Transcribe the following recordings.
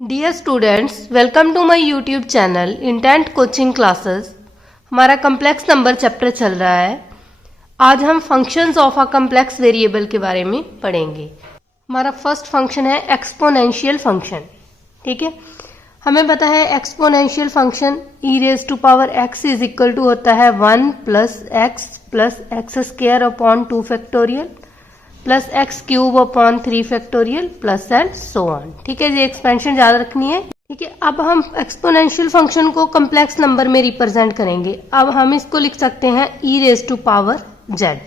Dear students, welcome to my YouTube channel intent coaching classes. हमारा complex number chapter चल रहा है। आज हम functions of a complex variable के बारे में पढ़ेंगे। हमारा फर्स्ट फंक्शन है एक्सपोनेंशियल फंक्शन। ठीक है, हमें पता है exponential function e raise to power x is equal to होता है 1 plus x square upon 2 factorial plus x cube upon 3 factorial plus and so on. ठीक है, ये एक्सपेंशन याद रखनी है। ठीक है, अब हम एक्सपोनेंशियल फंक्शन को कम्प्लेक्स नंबर में रिप्रेजेंट करेंगे। अब हम इसको लिख सकते हैं ई raise to power Z.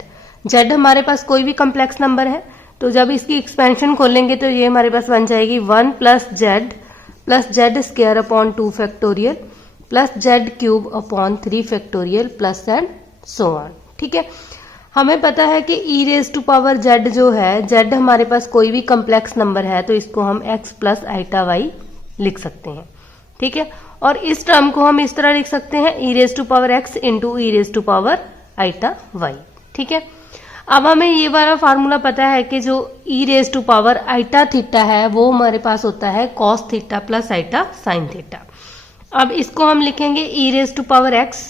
Z हमारे पास कोई भी कम्प्लेक्स नंबर है, तो जब इसकी एक्सपेंशन खोलेंगे तो ये हमारे पास बन जाएगी 1 plus Z square upon 2 factorial plus Z cube upon 3 factorial plus and so on. ठीक है, हमें पता है कि ई रेज टू पावर जेड जो है, जेड हमारे पास कोई भी कम्प्लेक्स नंबर है तो इसको हम एक्स प्लस आइटा वाई लिख सकते हैं। ठीक है, और इस टर्म को हम इस तरह लिख सकते हैं ई raise to power X into E raise to power iota Y. ठीक है, अब हमें ये वाला फार्मूला पता है कि जो E raise to power iota theta है वो हमारे पास होता है cos theta plus iota sine theta. अब इसको हम लिखेंगे E raise to power X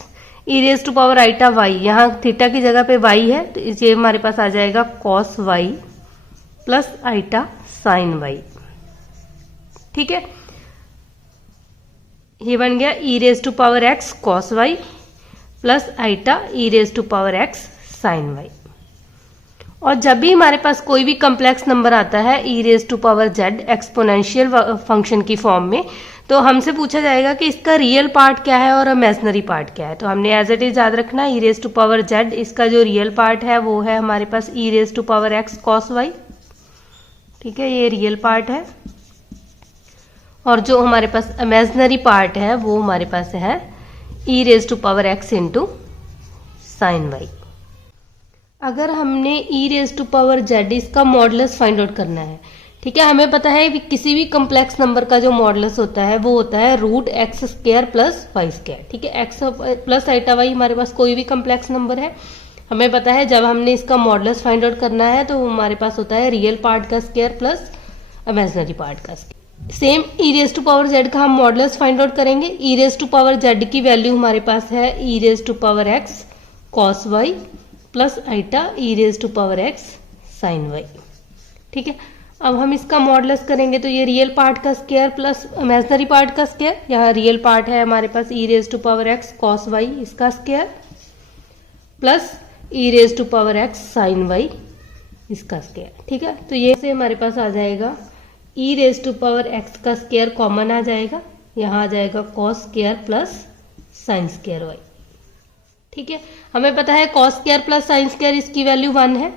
E raise to power iota Y. यहाँ थीटा की जगह पे वाई है तो ये हमारे पास आ जाएगा cos Y plus iota sine Y. ठीक है, ये बन गया E raise to power X cos Y plus iota E raise to power X sine Y. और जब भी हमारे पास कोई भी कम्प्लेक्स नंबर आता है ई raise to power Z exponential function की फॉर्म में, तो हमसे पूछा जाएगा कि इसका रियल पार्ट क्या है और इमेजिनरी पार्ट क्या है। तो हमने एज इट इज याद रखना E raise to power Z, इसका जो रियल पार्ट है वो है हमारे पास E raise to power X cos Y. ठीक है, ये रियल पार्ट है। और जो हमारे पास इमेजिनरी पार्ट है वो हमारे पास है ई raise to power X into sine Y. अगर हमने E raise to power Z इसका मॉडुलस फाइंड आउट करना है, ठीक है, हमें पता है कि किसी भी कम्प्लेक्स नंबर का जो मॉडुलस होता है वो होता है root x square plus y square. ठीक है, एक्स प्लस आइटा वाई हमारे पास कोई भी कम्प्लेक्स नंबर है, हमें पता है जब हमने इसका मॉडुलस फाइंड आउट करना है तो हमारे पास होता है रियल पार्ट का स्क्वायर प्लस इमेजिनरी पार्ट का square. Same E raise to power Z का हम मॉडुलस फाइंड आउट करेंगे। ई रेज टू पावर जेड की वैल्यू हमारे पास है ई raise to power X cos Y plus iota E raise to power X sine Y. ठीक है, अब हम इसका मॉडुलस करेंगे तो ये रियल पार्ट का स्क्वायर प्लस इमेजिनरी पार्ट का स्क्वायर। यहाँ रियल पार्ट है हमारे पास E raise to power X cos Y इसका square plus E raise to power X sine Y इसका स्क्वायर। ठीक है, तो ये से हमारे पास आ जाएगा ई रेज टू पावर एक्स का स्क्वायर कॉमन आ जाएगा, यहाँ आ जाएगा cos square plus sine square Y. ठीक है, हमें पता है cos square plus sine square इसकी वैल्यू 1 है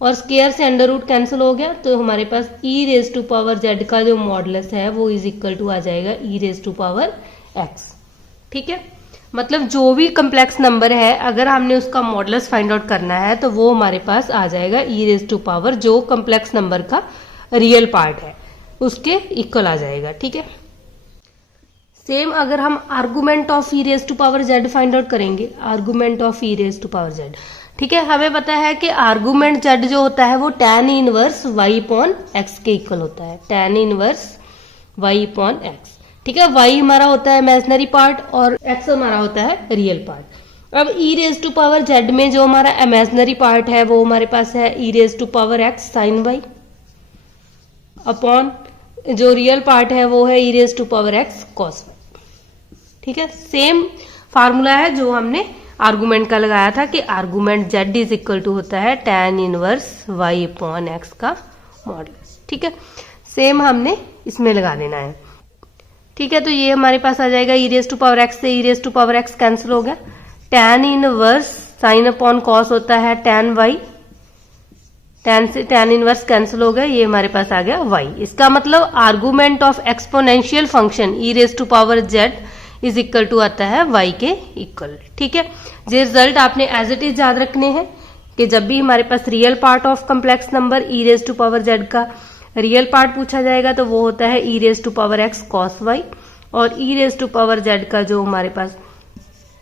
और स्क्वायर से अंडर रूट कैंसिल हो गया, तो हमारे पास E raise to power Z का जो मॉडुलस है वो इज इक्वल टू आ जाएगा ई रेज टू पावर एक्स। ठीक है, मतलब जो भी कम्प्लेक्स नंबर है अगर हमने उसका मॉडुलस फाइंड आउट करना है तो वो हमारे पास आ जाएगा ई रेज टू पावर जो कम्प्लेक्स नंबर का रियल पार्ट है उसके इक्वल आ जाएगा। ठीक है, सेम अगर हम argument of E raise to power Z find out करेंगे, argument of E raise to power Z. ठीक है, हमें पता है कि आर्गुमेंट जेड जो होता है वो tan inverse y upon x के इक्वल होता है, tan inverse y upon x. ठीक है, वाई हमारा होता है इमेजिनरी पार्ट और एक्स हमारा होता है रियल पार्ट। अब ई रेज टू पावर जेड में जो हमारा इमेजिनरी पार्ट है वो हमारे पास है ई raise to power X sine Y upon जो रियल पार्ट है वो है ई raise to power X cos Y. ठीक है, सेम फार्मूला है जो हमने आर्गुमेंट का लगाया था कि argument z is equal to होता है tan inverse y upon x का मॉडुलस। ठीक है, सेम हमने इसमें लगा देना है। ठीक है, तो ये हमारे पास आ जाएगा ई रेज टू पावर एक्स से E raise to power X cancel हो गया, tan inverse sine upon cos होता है tan वाई, tan से tan इनवर्स कैंसिल हो गया, ये हमारे पास आ गया y। इसका मतलब argument of exponential function e raise to power z is equal to आता है y के इक्वल। ठीक है, ये रिजल्ट आपने एज इट इज याद रखने हैं कि जब भी हमारे पास real part of complex number E raise to power Z का रियल पार्ट पूछा जाएगा तो वो होता है ई raise to power X cos Y, और E raise to power Z का जो हमारे पास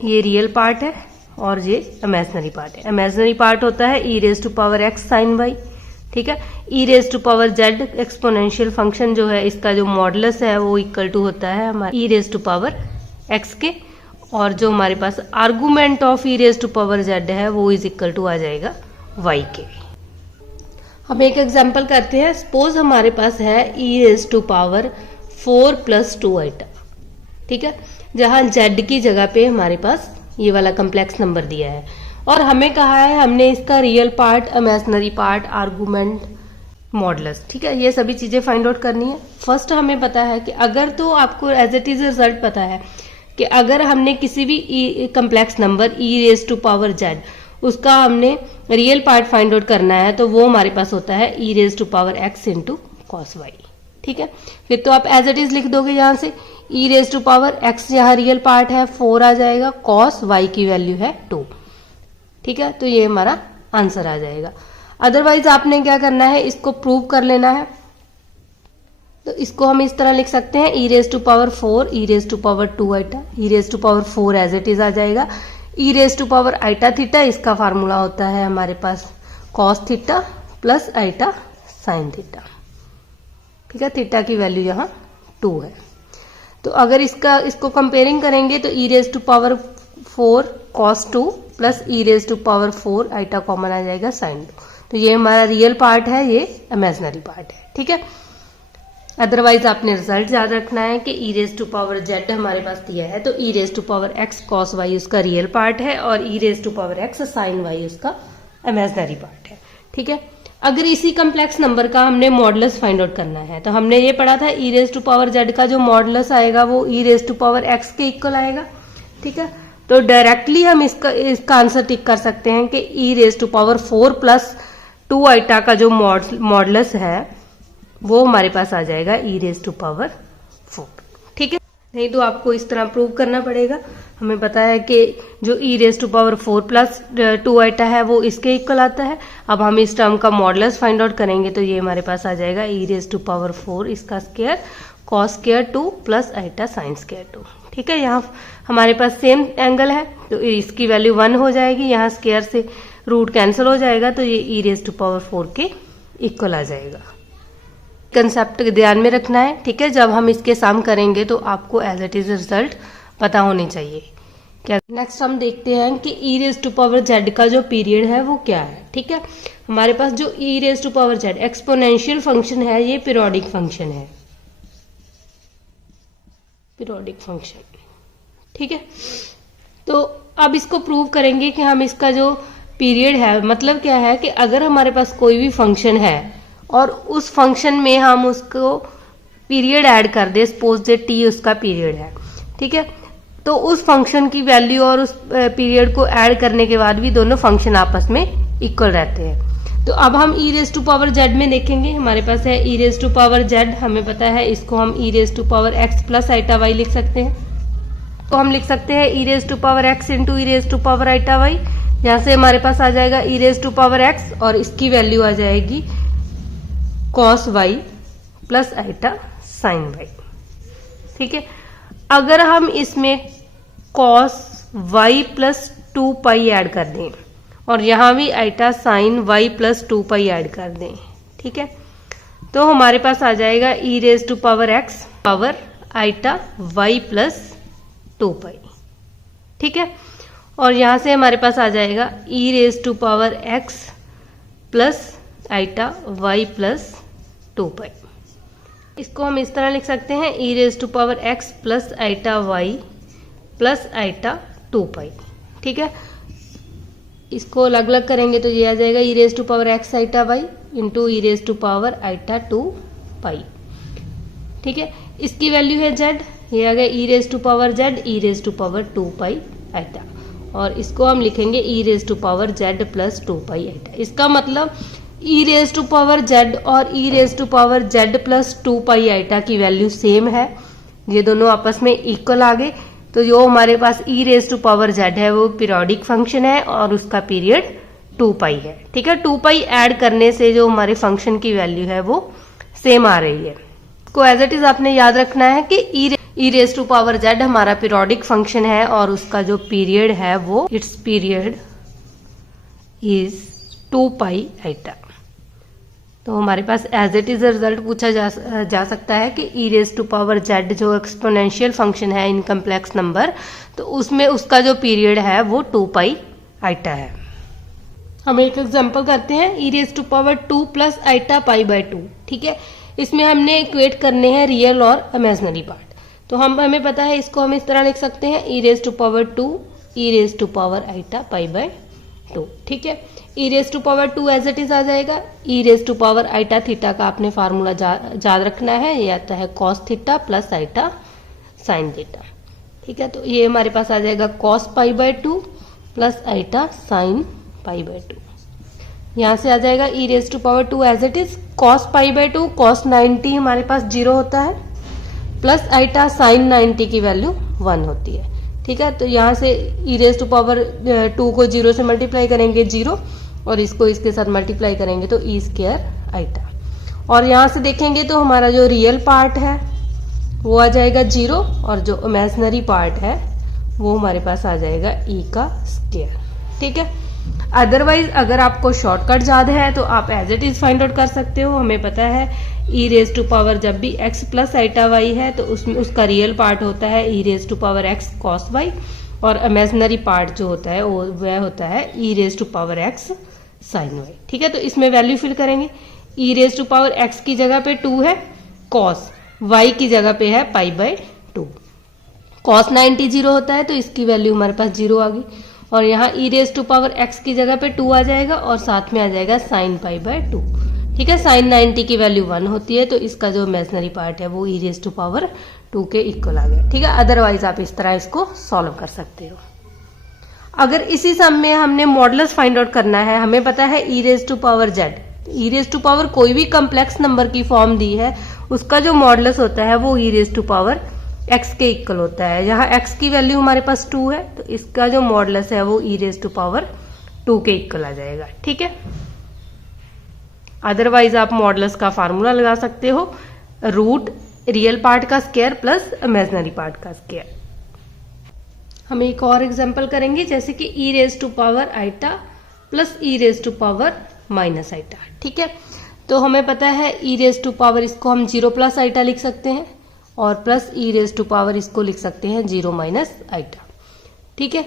ये रियल पार्ट है और ये इमेजिनरी पार्ट है, इमेजिनरी पार्ट होता है ई raise to power X sine Y. ठीक है। ई raise to power Z exponential function जो है इसका जो मॉडुलस है वो इक्वल टू होता है हमारा E raise to power X के, और जो हमारे पास argument of E raise to power Z है वो इज इक्वल टू आ जाएगा वाई के। हम एक एग्जांपल करते हैं। सपोज हमारे पास है ई रेज टू पावर 4 + 2 आइटा, ठीक है, जहां जेड की जगह पे हमारे पास ये वाला कम्प्लेक्स नंबर दिया है और हमें कहा है हमने इसका real part, imaginary part, argument, modulus, ठीक है, ये सभी चीजें फाइंड आउट करनी है। फर्स्ट हमें पता है कि अगर तो आपको एज इट इज रिजल्ट पता है कि अगर हमने किसी भी complex number E raise to power z उसका हमने रियल पार्ट फाइंड आउट करना है तो वो हमारे पास होता है ई raise to power X into cos Y, ठीक है। फिर तो आप एज इट इज लिख दोगे यहां से E raise to power x यहाँ रियल पार्ट है 4 आ जाएगा, कॉस वाई की वैल्यू है 2, ठीक है, तो ये हमारा आंसर आ जाएगा। अदरवाइज आपने क्या करना है, इसको प्रूव कर लेना है। तो इसको हम इस तरह लिख सकते हैं ई raise to power 4 E raise to power 2 iota, E raise to power 4 as it is आ जाएगा, ई raise to power iota theta, इसका फार्मूला होता है हमारे पास cos theta plus iota sine theta, ठीक है, थीटा की वैल्यू यहाँ 2 है। तो अगर इसको कंपेयरिंग करेंगे तो E raise to power 4 cos 2 plus E raise to power 4 iota common आ जाएगा साइन 2, तो ये हमारा रियल पार्ट है, ये इमेजिनरी पार्ट है, ठीक है। अदरवाइज आपने रिजल्ट याद रखना है कि ई रेज टू पावर जेड हमारे पास दिया है तो E raise to power X cos Y उसका रियल पार्ट है और E raise to power X sine Y उसका इमेजिनरी पार्ट है, ठीक है। अगर इसी कम्प्लेक्स नंबर का हमने मॉडुलस फाइंड आउट करना है तो हमने ये पढ़ा था ई रेज टू पावर जेड का जो मॉडुलस आएगा वो e raise to power X के इक्वल आएगा, ठीक है। तो डायरेक्टली हम इसका आंसर टिक कर सकते हैं कि ई रेज टू पावर 4 + 2 आइटा का जो मॉडुलस है वो हमारे पास आ जाएगा ई रेज टू पावर 4, ठीक है। नहीं तो आपको इस तरह प्रूव करना पड़ेगा। हमें पता है कि जो E raise to power 4 + 2 iota है वो इसके इक्वल आता है। अब हम इस टर्म का मॉडुलस फाइंड आउट करेंगे तो ये हमारे पास आ जाएगा ई रेज टू पावर 4 इसका square cos square 2 plus iota sine square 2, ठीक है। यहाँ हमारे पास सेम एंगल है तो इसकी वैल्यू 1 हो जाएगी, यहाँ स्क्वायर से रूट कैंसिल हो जाएगा तो ये ई रेज टू पावर 4 के इक्वल आ जाएगा। कंसेप्ट ध्यान में रखना है, ठीक है। जब हम इसके सम करेंगे तो आपको एज इट इज रिजल्ट पता होने चाहिए। क्या नेक्स्ट हम देखते हैं कि ई रेज टू पावर जेड का जो पीरियड है वो क्या है, ठीक है। हमारे पास जो E raise to power Z exponential function है ये पीरियोडिक फंक्शन है, पीरियोडिक फंक्शन, ठीक है। तो अब इसको प्रूव करेंगे कि हम इसका जो पीरियड है, मतलब क्या है कि अगर हमारे पास कोई भी फंक्शन है और उस फंक्शन में हम उसको पीरियड ऐड कर दे, सपोज जे टी उसका पीरियड है, ठीक है, तो उस फंक्शन की वैल्यू और उस पीरियड को ऐड करने के बाद भी दोनों फंक्शन आपस में इक्वल रहते हैं। तो अब हम E raise to power Z में देखेंगे। हमारे पास है ई रेज टू पावर जेड, हमें पता है इसको हम E raise to power X plus iota Y लिख सकते हैं। तो हम लिख सकते हैं ई raise to power X into E raise to power iota Y, यहाँ से हमारे पास आ जाएगा ई रेज टू पावर एक्स और इसकी वैल्यू आ जाएगी cos Y plus iota sine Y, ठीक है। अगर हम इसमें cos Y plus 2 pi add कर दें और यहां भी iota sine Y plus 2 pi add कर दें, ठीक है, तो हमारे पास आ जाएगा ई raise to power X power iota Y plus 2 pi, ठीक है। और यहां से हमारे पास आ जाएगा ई raise to power X plus iota Y plus 2 pi. इसको हम इस तरह लिख सकते हैं ई raise to power X plus iota Y plus iota 2 pi, ठीक है। इसको अलग अलग करेंगे तो ये आ जाएगा ई raise to power X iota Y into E raise to power iota 2 pi, ठीक है। इसकी वैल्यू है जेड, ये आ गया E raise to power Z E raise to power 2 pi iota, और इसको हम लिखेंगे E raise to power Z plus 2 pi iota. इसका मतलब E raise to power Z और E raise to power Z plus 2 pi iota की value same है, ये दोनों आपस में इक्वल आ गए। तो जो हमारे पास E raise to power Z है वो पीरियोडिक फंक्शन है और उसका पीरियड 2 पाई है, ठीक है। 2 पाई ऐड करने से जो हमारे फंक्शन की वैल्यू है वो सेम आ रही है। इसको एज इट इज आपने याद रखना है कि ई रेज टू पावर जेड हमारा पीरियोडिक फंक्शन है और उसका जो पीरियड है वो it's period is 2 pi iota, तो हमारे पास एज इट इज रिजल्ट पूछा जा सकता है कि ई रेज टू पावर जेड जो एक्सपोनेंशियल फंक्शन है इन कम्प्लेक्स नंबर, तो उसमें उसका जो पीरियड है वो 2 पाई आइटा है। हम एक एग्जांपल करते हैं, ई raise to power 2 plus iota pi by 2। ठीक है, इसमें हमने इक्वेट करने हैं रियल और इमेजिनरी पार्ट। तो हमें पता है इसको हम इस तरह लिख सकते हैं, ई raise to power 2 e raise to power iota pi by 2। ठीक है, ई raise to power 2 as it is आ जाएगा। ई raise to power iota theta का आपने फार्मूला याद रखना है, ये आता है cos theta plus iota sine theta. ठीक है, तो ये हमारे पास आ जाएगा cos pi by 2 plus iota sine pi by 2। यहाँ से आ जाएगा ई raise to power 2 as it is, cos pi by 2 cos 90 हमारे पास 0 होता है, प्लस आइटा साइन 90 की वैल्यू 1 होती है। ठीक है, तो यहाँ से ई रेज टू पावर 2 को 0 से मल्टीप्लाई करेंगे 0, और इसको इसके साथ मल्टीप्लाई करेंगे तो ई स्क्वायर आइटा। और यहाँ से देखेंगे तो हमारा जो रियल पार्ट है वो आ जाएगा 0, और जो इमेजिनरी पार्ट है वो हमारे पास आ जाएगा ई का स्क्वायर। ठीक है, अदरवाइज अगर आपको शॉर्टकट याद है तो आप as it is find out कर सकते हो। हमें पता है ई रेज टू पावर जब भी x प्लस आइटा वाई है तो उसमें उसका रियल पार्ट होता है ई raise to power x cos Y, और इमेजिनरी पार्ट जो होता है वह होता है ई raise to power x sine Y. ठीक है, तो इसमें वैल्यू फिल करेंगे, ई रेज टू पावर x की जगह पे 2 है, कॉस y की जगह पे है पाई बाय 2। कॉस 90 0 होता है तो इसकी वैल्यू हमारे पास 0 आ गई, और यहाँ ई रेज टू पावर x की जगह पे 2 आ जाएगा और साथ में आ जाएगा साइन पाई बाय 2। ठीक है, साइन 90 की वैल्यू 1 होती है, तो इसका जो इमेजिनरी पार्ट है वो ई रेज टू पावर 2 के इक्वल आ गया। ठीक है, अदरवाइज आप इस तरह इसको सॉल्व कर सकते हो। अगर इसी सम में हमने मॉडुलस फाइंड आउट करना है, हमें पता है ई raise to power Z, E raise to power कोई भी कम्प्लेक्स नंबर की फॉर्म दी है उसका जो मॉडुलस होता है वो e raise to power x के इक्वल होता है। यहाँ x की वैल्यू हमारे पास 2 है, तो इसका जो मॉडुलस है वो ई रेज टू पावर 2 के इक्वल आ जाएगा। ठीक है, अदरवाइज आप मॉडुलस का फार्मूला लगा सकते हो, रूट रियल पार्ट का स्क्वायर प्लस इमेजिनरी पार्ट का स्क्वायर। हम एक और एग्जांपल करेंगे, जैसे कि ई raise to power iota plus E raise to power minus iota. ठीक है, तो हमें पता है ई रेज टू पावर इसको हम 0 प्लस आइटा लिख सकते हैं, और plus E raise to power इसको लिख सकते हैं 0 माइनस आइटा। ठीक है,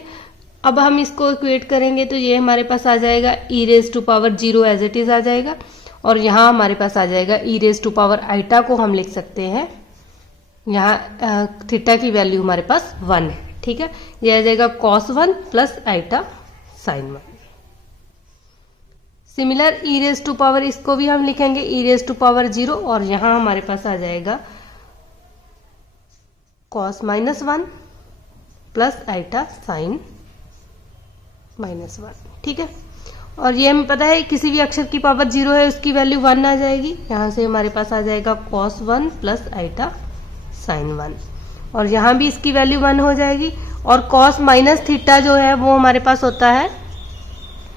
अब हम इसको इक्वेट करेंगे तो ये हमारे पास आ जाएगा ई raise to power 0 as it is आ जाएगा, और यहाँ हमारे पास आ जाएगा ई रेज टू पावर आइटा को हम लिख सकते हैं, यहाँ थीटा की वैल्यू हमारे पास 1 है। ठीक है, ये आ जाएगा cos 1 plus iota sine 1। Similar e raise to power इसको भी हम लिखेंगे ई रेज टू पावर 0, और यहाँ हमारे पास आ जाएगा cos minus 1 plus iota sine minus 1। ठीक है, और ये हमें पता है किसी भी अक्षर की पावर 0 है उसकी वैल्यू 1 आ जाएगी, यहाँ से हमारे पास आ जाएगा cos 1 प्लस आइटा साइन 1, और यहाँ भी इसकी वैल्यू 1 हो जाएगी। और cos माइनस थीटा जो है वो हमारे पास होता है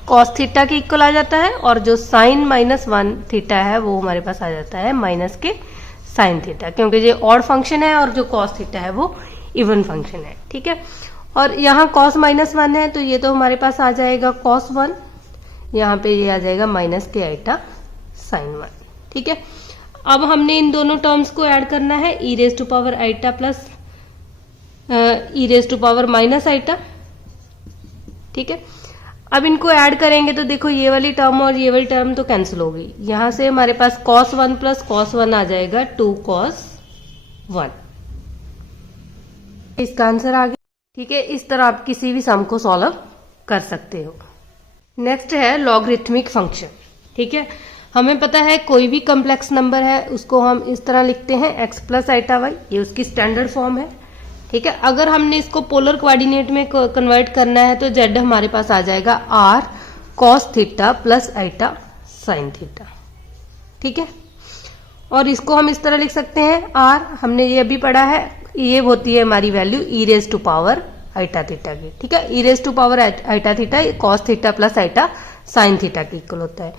cos थीटा के इक्वल आ जाता है, और जो साइन माइनस 1 थीटा है वो हमारे पास आ जाता है माइनस के साइन थीटा, क्योंकि ये ऑड फंक्शन है और जो cos थीटा है वो इवन फंक्शन है। ठीक है, और यहाँ cos माइनस 1 है तो ये तो हमारे पास आ जाएगा cos 1, यहाँ पे ये आ जाएगा माइनस के आइटा साइन 1। ठीक है, अब हमने इन दोनों टर्म्स को ऐड करना है, ई raise to power iota plus E raise to power minus iota. ठीक है, अब इनको ऐड करेंगे तो देखो ये वाली टर्म और ये वाली टर्म तो कैंसिल हो गई, यहाँ से हमारे पास cos 1 प्लस cos 1 आ जाएगा 2 cos 1। इसका आंसर आ गया। ठीक है, इस तरह आप किसी भी सम को सॉल्व कर सकते हो। नेक्स्ट है लॉगरिथमिक फंक्शन। ठीक है, हमें पता है कोई भी कम्प्लेक्स नंबर है उसको हम इस तरह लिखते हैं x प्लस आइटा वाई, ये उसकी स्टैंडर्ड फॉर्म है। ठीक है, अगर हमने इसको पोलर कोऑर्डिनेट में कन्वर्ट करना है तो z हमारे पास आ जाएगा r cos theta plus iota sine theta. ठीक है, और इसको हम इस तरह लिख सकते हैं r, हमने ये अभी पढ़ा है, ये होती है हमारी value e raise to power iota theta की। ठीक है, ई raise to power iota theta cos theta plus iota sine theta के इक्वल होता है।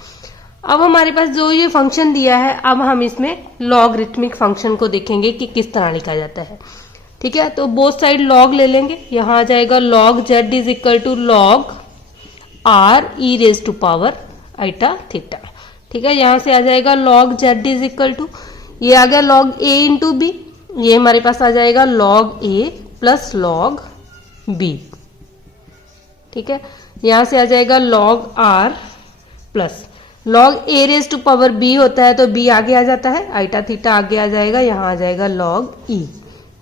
अब हमारे पास जो ये फंक्शन दिया है, अब हम इसमें लॉगरिथमिक फंक्शन को देखेंगे कि किस तरह लिखा जाता है। ठीक है, तो बोथ साइड लॉग ले लेंगे, यहाँ आ जाएगा log z is equal to log r e raise to power iota theta. ठीक है, यहां से आ जाएगा log z is equal to, ये आ गया log a इंटू बी, ये हमारे पास आ जाएगा log a plus log b। ठीक है, यहां से आ जाएगा log r plus log a raise to power b होता है तो b आगे आ जाता है, आइटा थीटा आगे आ जाएगा, यहां आ जाएगा log e।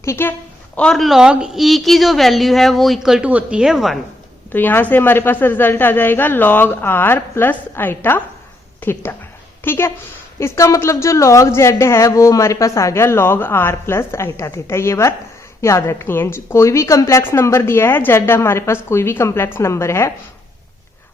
ठीक है, और log e की जो वैल्यू है वो इक्वल टू होती है 1, तो यहां से हमारे पास रिजल्ट आ जाएगा log r plus iota theta. ठीक है, इसका मतलब जो log z है वो हमारे पास आ गया log r plus iota theta. ये बात याद रखनी है, कोई भी कम्प्लेक्स नंबर दिया है, z हमारे पास कोई भी कम्प्लेक्स नंबर है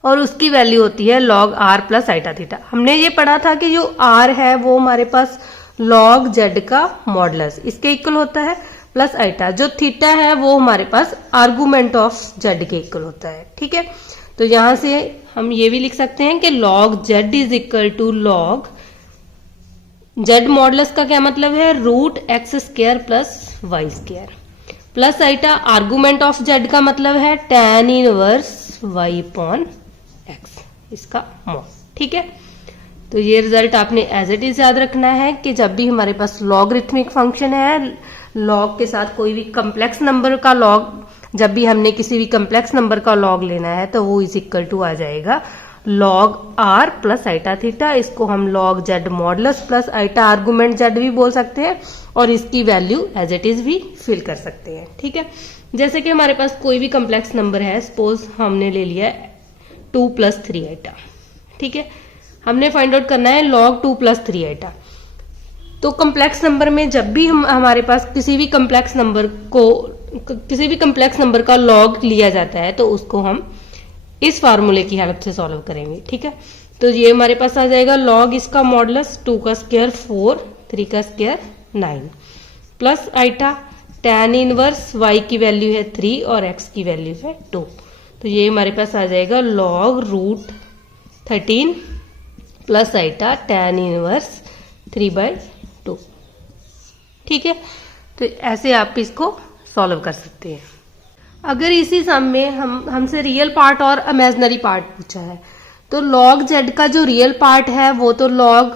और उसकी वैल्यू होती है log r plus iota theta. हमने ये पढ़ा था कि जो r है वो हमारे पास log z का मॉडुलस इसके इक्वल होता है, प्लस आइटा, जो थीटा है वो हमारे पास आर्गुमेंट ऑफ z के इक्वल होता है। ठीक है, तो यहां से हम ये भी लिख सकते हैं कि log z is equal to log z modulus का क्या मतलब है, root x square plus y square, plus iota argument of z का मतलब है tan inverse y upon x, इसका मॉड। ठीक है, तो ये रिजल्ट आपने एज इट इज याद रखना है कि जब भी हमारे पास लॉगरिथमिक फंक्शन है, लॉग के साथ कोई भी कम्प्लेक्स नंबर का लॉग, जब भी हमने किसी भी कम्प्लेक्स नंबर का लॉग लेना है तो वो इज इक्वल टू आ जाएगा log r plus iota theta, इसको हम log z modulus plus iota argument z भी बोल सकते हैं और इसकी वैल्यू एज इट इज भी फिल कर सकते हैं। ठीक है, जैसे कि हमारे पास कोई भी कम्प्लेक्स नंबर है, सपोज हमने ले लिया 2 प्लस 3 आइटा। ठीक है, हमने फाइंड आउट करना है log 2 प्लस 3 आइटा। तो कम्प्लेक्स नंबर में जब भी हमारे पास किसी भी कम्प्लेक्स नंबर का लॉग लिया जाता है तो उसको हम इस फार्मूले की हेल्प से सॉल्व करेंगे। ठीक है, तो ये हमारे पास आ जाएगा log इसका मॉडुलस 2 का स्क्वायर 4, 3 का square 9, plus iota tan inverse y की वैल्यू है 3 और x की वैल्यू है 2, तो ये हमारे पास आ जाएगा log root 13 plus iota tan inverse 3/2। ठीक है, तो ऐसे आप इसको सॉल्व कर सकते हैं। अगर इसी सम में हमसे रियल पार्ट और इमेजिनरी पार्ट पूछा है तो log z का जो रियल पार्ट है वो तो log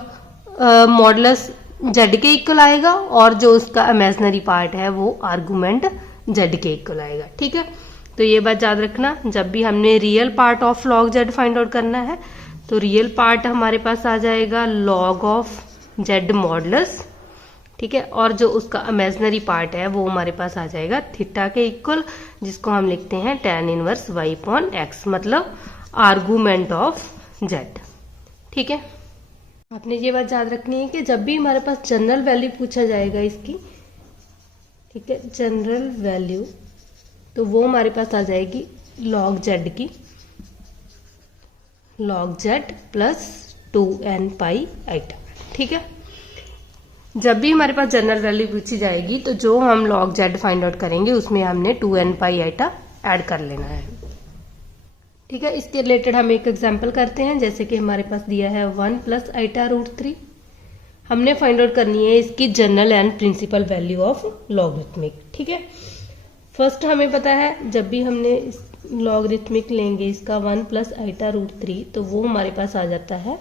मॉडुलस z के इक्वल आएगा और जो उसका इमेजिनरी पार्ट है वो आर्गुमेंट z के इक्वल आएगा। ठीक है, तो ये बात याद रखना, जब भी हमने real part of log z find out करना है तो रियल पार्ट हमारे पास आ जाएगा log ऑफ z मॉडुलस। ठीक है, और जो उसका इमेजिनरी पार्ट है वो हमारे पास आ जाएगा थीटा के इक्वल, जिसको हम लिखते हैं tan inverse y upon x, मतलब आर्गुमेंट ऑफ z। ठीक है, आपने ये बात याद रखनी है कि जब भी हमारे पास जनरल वैल्यू पूछा जाएगा इसकी, ठीक है, जनरल वैल्यू, तो वो हमारे पास आ जाएगी log z की, log z प्लस 2n पाई आइटा। ठीक है, जब भी हमारे पास जनरल वैल्यू पूछी जाएगी तो जो हम log z फाइंड आउट करेंगे उसमें हमने 2n पाई आइटा ऐड कर लेना है। ठीक है, इसके रिलेटेड हम एक एग्जांपल करते हैं, जैसे कि हमारे पास दिया है 1 प्लस आइटा रूट 3। हमने फाइंड आउट करनी है इसकी general and principal value of logarithmic. ठीक है, फर्स्ट हमें पता है जब भी हमने लॉगरिथमिक लेंगे इसका 1 प्लस आइटा रूट 3 तो वो हमारे पास आ जाता है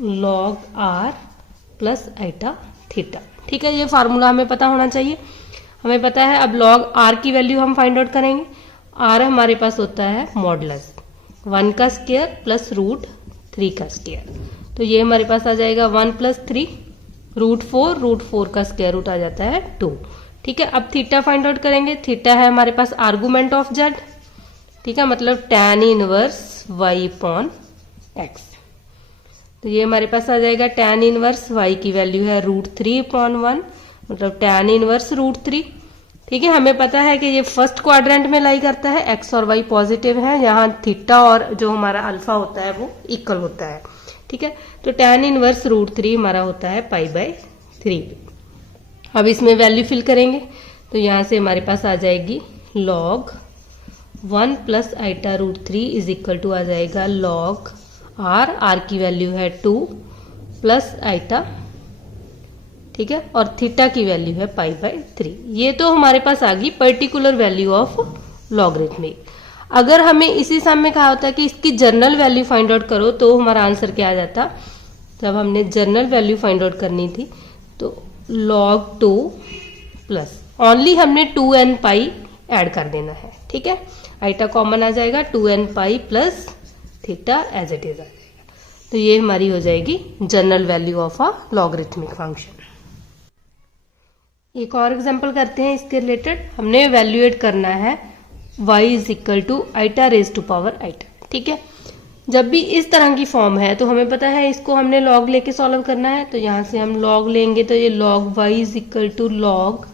log r plus iota theta. ठीक है, ये फार्मूला हमें पता होना चाहिए। हमें पता है अब log r की वैल्यू हम फाइंड आउट करेंगे। r हमारे पास होता है मॉडुलस 1 का स्क्वायर प्लस रूट 3 का स्क्वायर, तो ये हमारे पास आ जाएगा 1 प्लस 3 रूट 4 का स्क्वायर रूट आ जाता है 2। ठीक है, अब थीटा फाइंड आउट करेंगे। थीटा है हमारे पास आर्गुमेंट ऑफ z। ठीक है, मतलब tan inverse y upon x, तो ये हमारे पास आ जाएगा tan इनवर्स y की वैल्यू है रूट 3 अपॉन 1, मतलब tan इनवर्स रूट 3। ठीक है, हमें पता है कि ये फर्स्ट क्वाड्रेंट में लाई करता है, x और y पॉजिटिव है, यहाँ थीटा और जो हमारा अल्फा होता है वो इक्वल होता है। ठीक है, तो tan इनवर्स रूट 3 हमारा होता है π/3। अब इसमें वैल्यू फिल करेंगे तो यहाँ से हमारे पास आ जाएगी log 1 plus iota root 3 is equal to आ जाएगा log r की वैल्यू है 2 प्लस आइटा, ठीक है, और थीटा की वैल्यू है π/3। ये तो हमारे पास आ गई पर्टिकुलर वैल्यू ऑफ लॉगरिथमिक। अगर हमें इसी सम में कहा होता है कि इसकी जनरल वैल्यू फाइंड आउट करो तो हमारा आंसर क्या आ जाता, जब हमने जनरल वैल्यू फाइंड आउट करनी थी तो log 2 प्लस ओनली हमने 2n पाई ऐड कर देना है, ठीक है। आइटा कॉमन आ जाएगा, 2n pi plus theta as it is आ जाएगा। तो ये हमारी हो जाएगी general value of a logarithmic function. एक और एग्जांपल करते हैं इसके रिलेटेड। हमने इवैल्यूएट करना है y is equal to iota raise to power iota, ठीक है। जब भी इस तरह की फॉर्म है तो हमें पता है इसको हमने लॉग लेके सॉल्व करना है, तो यहाँ से हम लॉग लेंगे तो ये log y is equal to log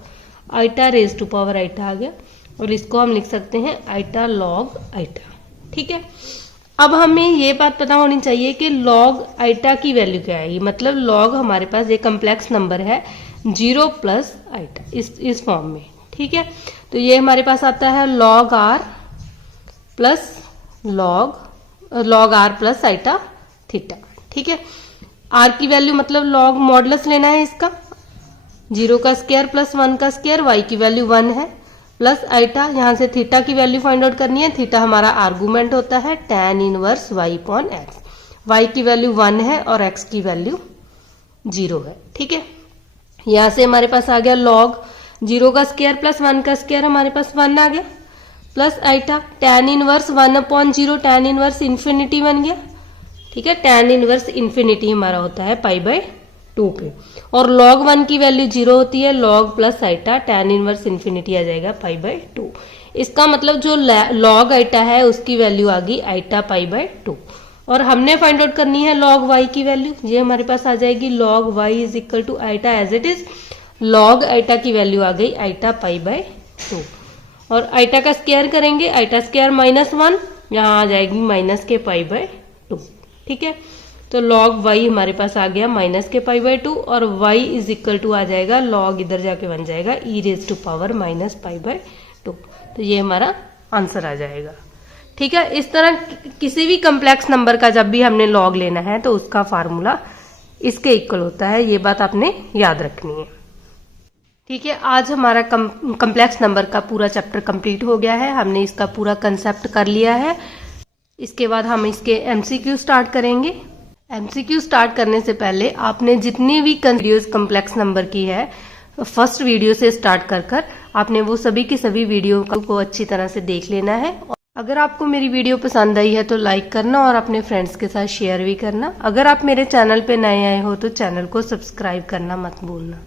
iota raise to power iota आ गया, और इसको हम लिख सकते हैं आइटा लॉग आइटा, ठीक है। अब हमें ये बात पता होनी चाहिए कि लॉग आइटा की वैल्यू क्या आएगी, मतलब लॉग हमारे पास एक कम्प्लेक्स नंबर है 0 प्लस आइटा इस फॉर्म में, ठीक है। तो ये हमारे पास आता है log r plus log r plus iota theta, ठीक है। आर की वैल्यू मतलब लॉग मॉडुलस लेना है इसका, 0 का स्क्वायर प्लस 1 का स्क्वायर, y की वैल्यू 1 है, प्लस आइटा, यहाँ से थीटा की वैल्यू फाइंड आउट करनी है। थीटा हमारा आर्गुमेंट होता है tan inverse y upon x, y की वैल्यू 1 है और x की वैल्यू 0 है, ठीक है। यहाँ से हमारे पास आ गया लॉग 0 का स्क्वायर प्लस 1 का स्क्वायर, हमारे पास 1 आ गया, plus iota tan inverse 1 upon 0, tan inverse infinity बन गया, ठीक है। tan इनवर्स इन्फिनिटी हमारा होता है पाई बाय 2 पे, और log 1 की वैल्यू 0 होती है, log plus iota tan inverse infinity आ जाएगा पाई बाय 2। इसका मतलब जो log आइटा है उसकी वैल्यू आ गई आइटा पाई बाय 2, और हमने फाइंड आउट करनी है log y की वैल्यू, ये हमारे पास आ जाएगी log y is equal to iota as it is, log iota की वैल्यू आ गई आइटा पाई बाय 2, और आइटा का स्क्वायर करेंगे, आइटा स्क्वायर -1, यहाँ आ जाएगी माइनस के पाई बाय 2, ठीक है। तो log y हमारे पास आ गया माइनस के पाई बाय 2, और y इज इक्वल टू आ जाएगा log इधर जाके बन जाएगा e raise to power minus pi by 2। तो ये हमारा आंसर आ जाएगा, ठीक है। इस तरह किसी भी कम्प्लेक्स नंबर का जब भी हमने log लेना है तो उसका फार्मूला इसके इक्वल होता है, ये बात आपने याद रखनी है, ठीक है। आज हमारा कम्प्लेक्स नंबर का पूरा चैप्टर कंप्लीट हो गया है, हमने इसका पूरा कंसेप्ट कर लिया है। इसके बाद हम इसके MCQ स्टार्ट करेंगे। MCQ स्टार्ट करने से पहले आपने जितनी भी वीडियोस कम्प्लेक्स नंबर की है, फर्स्ट वीडियो से स्टार्ट कर आपने वो सभी की सभी वीडियो को अच्छी तरह से देख लेना है। अगर आपको मेरी वीडियो पसंद आई है तो लाइक करना और अपने फ्रेंड्स के साथ शेयर भी करना। अगर आप मेरे चैनल पे नए आए हो तो चैनल को सब्सक्राइब करना मत भूलना।